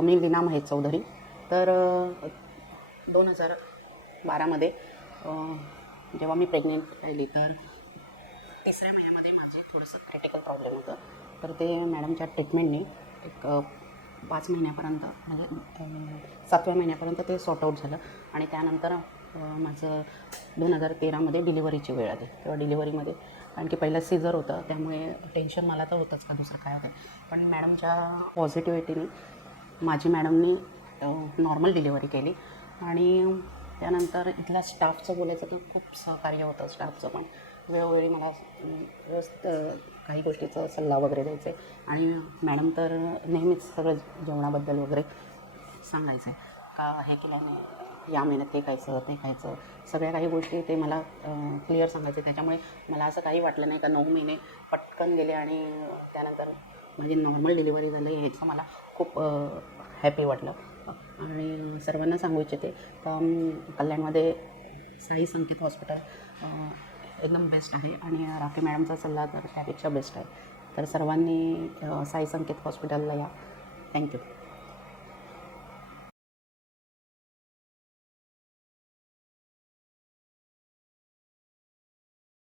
मी लीना महेश चौधरी. तर 2012मध्ये जेव्हा मी प्रेग्नेंट राहिली तर 3ऱ्या महिन्यामध्ये माझे थोडंसं क्रिटिकल प्रॉब्लेम होतं. तर ते मॅडमच्या ट्रीटमेंटने एक 5 महिन्यापर्यंत म्हणजे 7व्या महिन्यापर्यंत ते सॉर्ट आऊट झालं. आणि त्यानंतर माझं 2013मध्ये डिलिव्हरीची वेळ आली. तेव्हा डिलिव्हरीमध्ये कारण की पहिलं सीझर होतं त्यामुळे टेन्शन मला तर होतंच का दुसरं काय होतं. पण मॅडमच्या पॉझिटिव्हिटीने माझी मॅडमनी नॉर्मल डिलिव्हरी केली. आणि त्यानंतर इथल्या स्टाफचं बोलायचं तर खूप सहकार्य होतं. स्टाफचं पण वेळोवेळी मला व्यवस्थित काही गोष्टीचा सल्ला वगैरे द्यायचे. आणि मॅडम तर नेहमीच सगळं जेवणाबद्दल वगैरे सांगायचं आहे का हे केल्याने या महिन्यात ते खायचं ते खायचं, सगळ्या काही गोष्टी ते मला क्लिअर सांगायचे. त्याच्यामुळे मला असं काही वाटलं नाही का 9 महिने पटकन गेले आणि त्यानंतर माझी नॉर्मल डिलिव्हरी झाली. ह्याचं मला खूप हॅपी वाटलं. आणि सर्वांना सांगू इच्छिते का कल्याणमध्ये साई संकेत हॉस्पिटल एकदम बेस्ट आहे. आणि राखी मॅडमचा सल्ला तर त्यापेक्षा बेस्ट आहे. तर सर्वांनी साई संकेत हॉस्पिटलला या. थँक्यू.